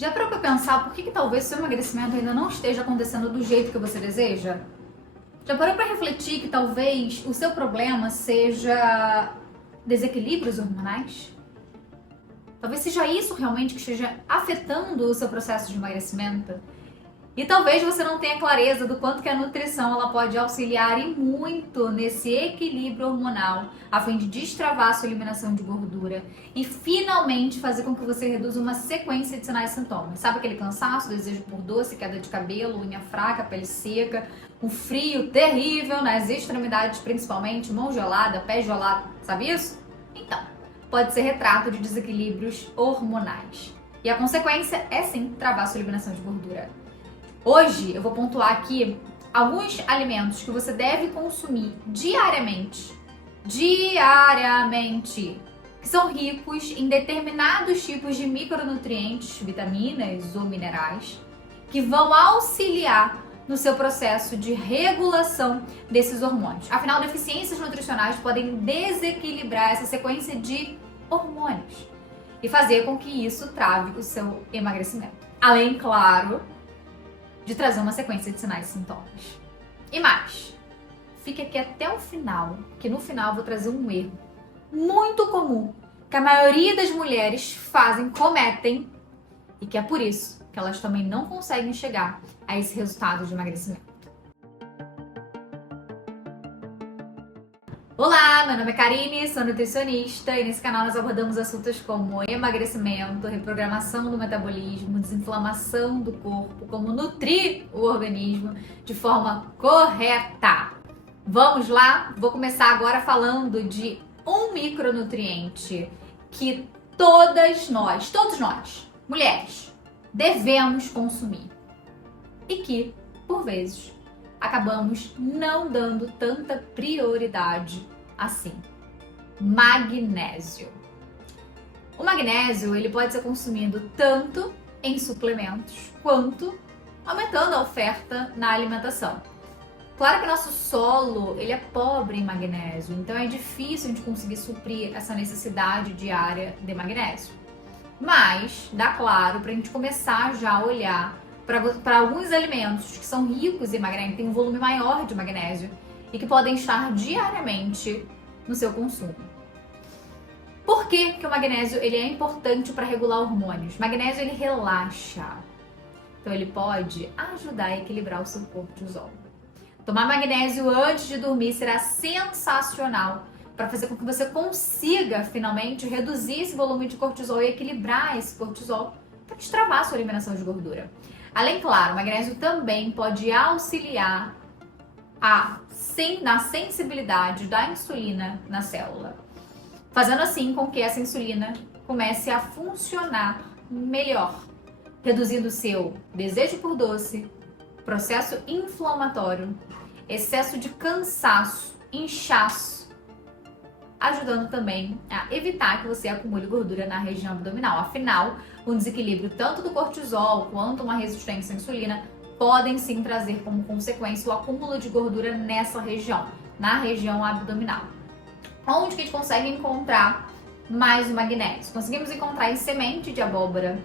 Já parou pra pensar por que talvez seu emagrecimento ainda não esteja acontecendo do jeito que você deseja? Já parou pra refletir que talvez o seu problema seja desequilíbrios hormonais? Talvez seja isso realmente que esteja afetando o seu processo de emagrecimento? E talvez você não tenha clareza do quanto que a nutrição ela pode auxiliar e muito nesse equilíbrio hormonal, a fim de destravar a sua eliminação de gordura e finalmente fazer com que você reduza uma sequência de sinais e sintomas. Sabe aquele cansaço, desejo por doce, queda de cabelo, unha fraca, pele seca, um frio terrível nas extremidades, principalmente mão gelada, pé gelado, sabe isso? Então, pode ser retrato de desequilíbrios hormonais. E a consequência é sim travar a sua eliminação de gordura. Hoje eu vou pontuar aqui alguns alimentos que você deve consumir diariamente, que são ricos em determinados tipos de micronutrientes, vitaminas ou minerais, que vão auxiliar no seu processo de regulação desses hormônios. Afinal, deficiências nutricionais podem desequilibrar essa sequência de hormônios e fazer com que isso trave o seu emagrecimento. Além, claro, de trazer uma sequência de sinais e sintomas. E mais, fique aqui até o final, que no final eu vou trazer um erro muito comum que a maioria das mulheres cometem, e que é por isso que elas também não conseguem chegar a esse resultado de emagrecimento. Olá, meu nome é Karine, sou nutricionista e nesse canal nós abordamos assuntos como emagrecimento, reprogramação do metabolismo, desinflamação do corpo, como nutrir o organismo de forma correta. Vamos lá? Vou começar agora falando de um micronutriente que todos nós, mulheres, devemos consumir e que, por vezes, acabamos não dando tanta prioridade assim. Magnésio. O magnésio ele pode ser consumido tanto em suplementos quanto aumentando a oferta na alimentação. Claro que nosso solo ele é pobre em magnésio, então é difícil de conseguir suprir essa necessidade diária de magnésio. Mas dá claro para a gente começar já a olhar para alguns alimentos que são ricos em magnésio, têm um volume maior de magnésio e que podem estar diariamente no seu consumo. Por que o magnésio ele é importante para regular hormônios? O magnésio ele relaxa, então ele pode ajudar a equilibrar o seu cortisol. Tomar magnésio antes de dormir será sensacional para fazer com que você consiga finalmente reduzir esse volume de cortisol e equilibrar esse cortisol para destravar a sua eliminação de gordura. Além, claro, o magnésio também pode auxiliar na sensibilidade da insulina na célula, fazendo assim com que essa insulina comece a funcionar melhor, reduzindo o seu desejo por doce, processo inflamatório, excesso de cansaço, inchaço, ajudando também a evitar que você acumule gordura na região abdominal. Afinal, um desequilíbrio tanto do cortisol quanto uma resistência à insulina podem sim trazer como consequência o acúmulo de gordura nessa região, na região abdominal. Onde que a gente consegue encontrar mais o magnésio? Conseguimos encontrar em semente de abóbora.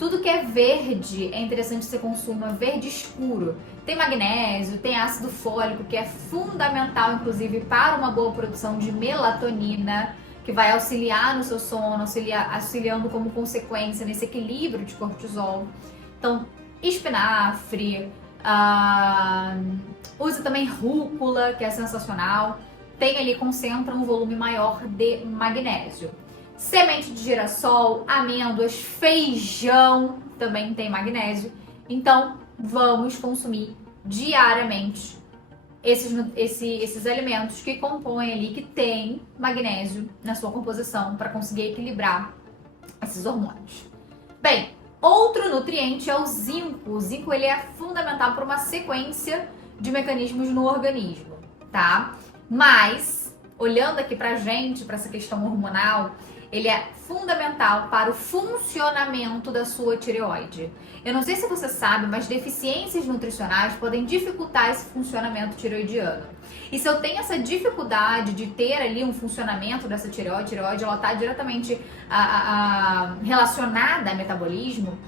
Tudo que é verde é interessante que você consuma, verde escuro. Tem magnésio, tem ácido fólico, que é fundamental, inclusive, para uma boa produção de melatonina, que vai auxiliar no seu sono, auxiliando como consequência nesse equilíbrio de cortisol. Então, espinafre, usa também rúcula, que é sensacional. Tem ali, concentra um volume maior de magnésio. Semente de girassol, amêndoas, feijão também tem magnésio. Então, vamos consumir diariamente esses alimentos que compõem ali, que tem magnésio na sua composição para conseguir equilibrar esses hormônios. Bem, outro nutriente é o zinco. O zinco ele é fundamental para uma sequência de mecanismos no organismo, tá? Mas, olhando aqui pra gente, para essa questão hormonal, ele é fundamental para o funcionamento da sua tireoide. Eu não sei se você sabe, mas deficiências nutricionais podem dificultar esse funcionamento tireoidiano. E se eu tenho essa dificuldade de ter ali um funcionamento dessa tireoide ela está diretamente relacionada ao metabolismo.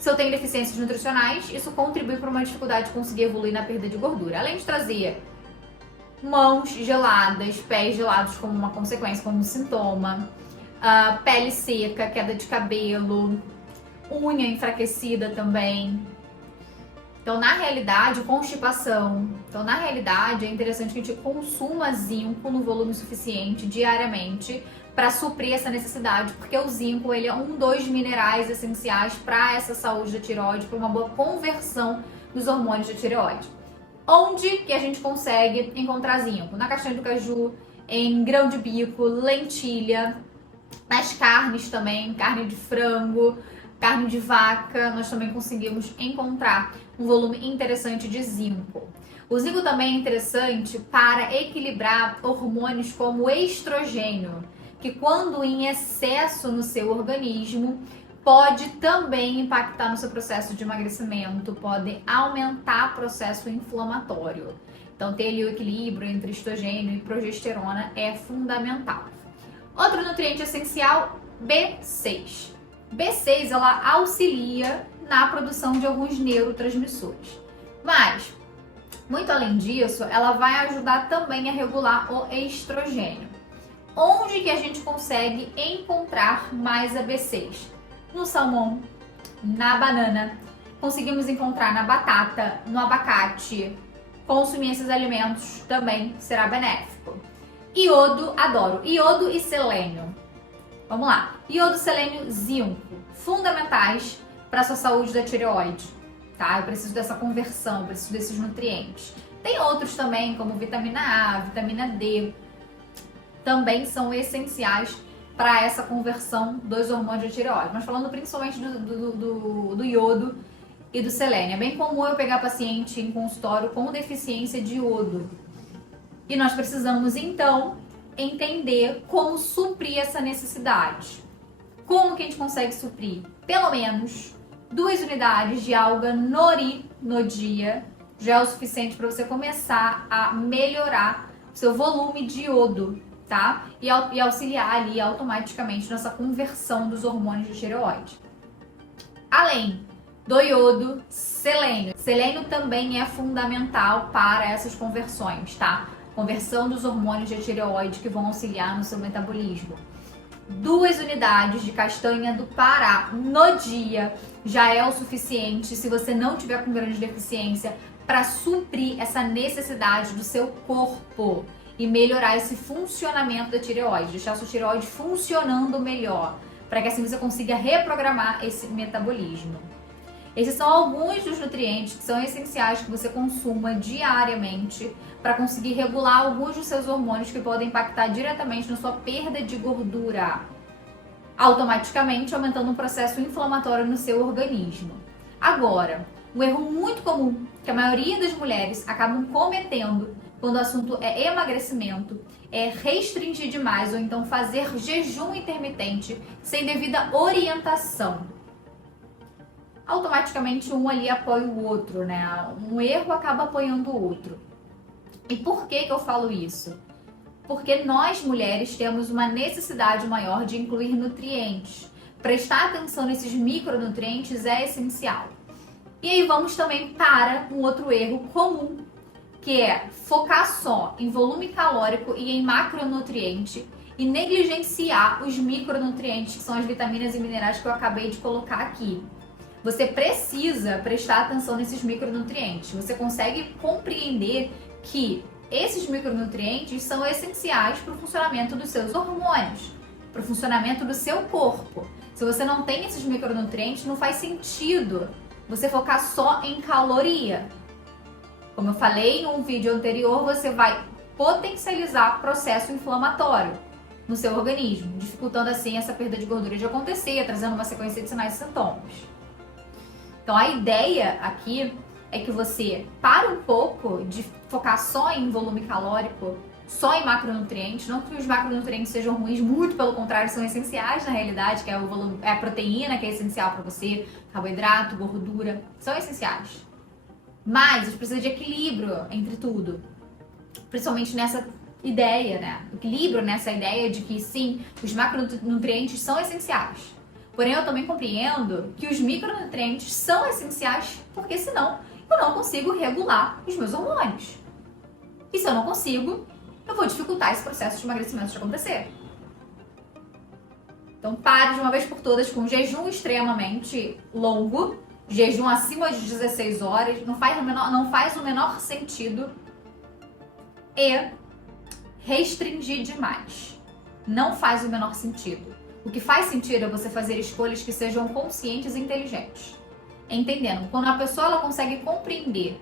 Se eu tenho deficiências nutricionais, isso contribui para uma dificuldade de conseguir evoluir na perda de gordura. Além de trazer mãos geladas, pés gelados como uma consequência, como um sintoma, pele seca, queda de cabelo, unha enfraquecida também. Então, na realidade, constipação. Então, na realidade, é interessante que a gente consuma zinco no volume suficiente diariamente para suprir essa necessidade, porque o zinco ele é um dos minerais essenciais para essa saúde da tireoide, para uma boa conversão dos hormônios da tireoide. Onde que a gente consegue encontrar zinco? Na castanha do caju, em grão de bico, lentilha, nas carnes também, carne de frango, carne de vaca, nós também conseguimos encontrar um volume interessante de zinco. O zinco também é interessante para equilibrar hormônios como o estrogênio, que quando em excesso no seu organismo, pode também impactar no seu processo de emagrecimento, pode aumentar o processo inflamatório. Então, ter ali o equilíbrio entre estrogênio e progesterona é fundamental. Outro nutriente essencial, B6. B6, ela auxilia na produção de alguns neurotransmissores. Mas, muito além disso, ela vai ajudar também a regular o estrogênio. Onde que a gente consegue encontrar mais a B6? No salmão, na banana, conseguimos encontrar na batata, no abacate. Consumir esses alimentos também será benéfico. Iodo, adoro. Iodo e selênio. Vamos lá. Iodo, selênio, zinco. Fundamentais para a sua saúde da tireoide. Tá? Eu preciso dessa conversão, eu preciso desses nutrientes. Tem outros também, como vitamina A, vitamina D. Também são essenciais para essa conversão dos hormônios da tireoide. Mas falando principalmente do iodo e do selênio. É bem comum eu pegar paciente em consultório com deficiência de iodo. E nós precisamos, então, entender como suprir essa necessidade. Como que a gente consegue suprir? Pelo menos 2 unidades de alga nori no dia já é o suficiente para você começar a melhorar o seu volume de iodo, tá? E auxiliar ali automaticamente nessa conversão dos hormônios de tireoide. Além do iodo, selênio. Selênio também é fundamental para essas conversões, tá? Conversão dos hormônios de tireoide que vão auxiliar no seu metabolismo. 2 unidades de castanha do Pará no dia já é o suficiente se você não tiver com grande deficiência para suprir essa necessidade do seu corpo e melhorar esse funcionamento da tireoide, deixar a sua tireoide funcionando melhor, para que assim você consiga reprogramar esse metabolismo. Esses são alguns dos nutrientes que são essenciais que você consuma diariamente para conseguir regular alguns dos seus hormônios que podem impactar diretamente na sua perda de gordura, automaticamente aumentando um processo inflamatório no seu organismo. Agora, um erro muito comum que a maioria das mulheres acabam cometendo quando o assunto é emagrecimento é restringir demais ou então fazer jejum intermitente sem devida orientação. Automaticamente um ali apoia o outro, né? Um erro acaba apoiando o outro. E por que eu falo isso? Porque nós mulheres temos uma necessidade maior de incluir nutrientes. Prestar atenção nesses micronutrientes é essencial. E aí vamos também para um outro erro comum, que é focar só em volume calórico e em macronutriente e negligenciar os micronutrientes, que são as vitaminas e minerais que eu acabei de colocar aqui. Você precisa prestar atenção nesses micronutrientes. Você consegue compreender que esses micronutrientes são essenciais para o funcionamento dos seus hormônios, para o funcionamento do seu corpo. Se você não tem esses micronutrientes, não faz sentido você focar só em caloria. Como eu falei em um vídeo anterior, você vai potencializar o processo inflamatório no seu organismo, dificultando assim essa perda de gordura de acontecer, trazendo uma sequência de sinais e sintomas. Então a ideia aqui é que você pare um pouco de focar só em volume calórico, só em macronutrientes, não que os macronutrientes sejam ruins, muito pelo contrário, são essenciais na realidade, que é a proteína que é essencial para você, carboidrato, gordura, são essenciais. Mas a gente precisa de equilíbrio entre tudo, principalmente nessa ideia, né? Equilíbrio nessa ideia de que sim, os macronutrientes são essenciais. Porém, eu também compreendo que os micronutrientes são essenciais, porque senão eu não consigo regular os meus hormônios. E se eu não consigo, eu vou dificultar esse processo de emagrecimento de acontecer. Então pare de uma vez por todas com um jejum extremamente longo, jejum acima de 16 horas, não faz o menor sentido, e restringir demais. Não faz o menor sentido. O que faz sentido é você fazer escolhas que sejam conscientes e inteligentes. Entendendo, quando a pessoa ela consegue compreender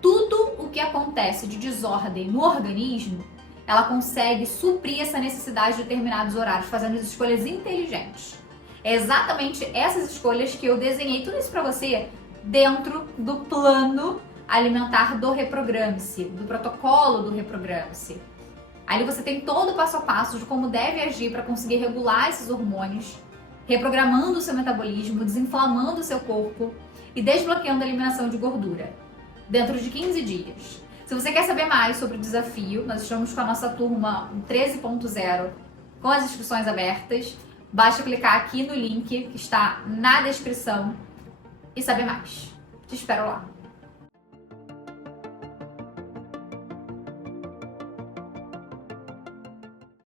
tudo o que acontece de desordem no organismo, ela consegue suprir essa necessidade de determinados horários, fazendo as escolhas inteligentes. É exatamente essas escolhas que eu desenhei tudo isso para você dentro do plano alimentar do Reprograme-se, do protocolo do Reprograme-se. Ali você tem todo o passo a passo de como deve agir para conseguir regular esses hormônios, reprogramando o seu metabolismo, desinflamando o seu corpo e desbloqueando a eliminação de gordura dentro de 15 dias. Se você quer saber mais sobre o desafio, nós estamos com a nossa turma 13.0 com as inscrições abertas. Basta clicar aqui no link que está na descrição e saber mais. Te espero lá.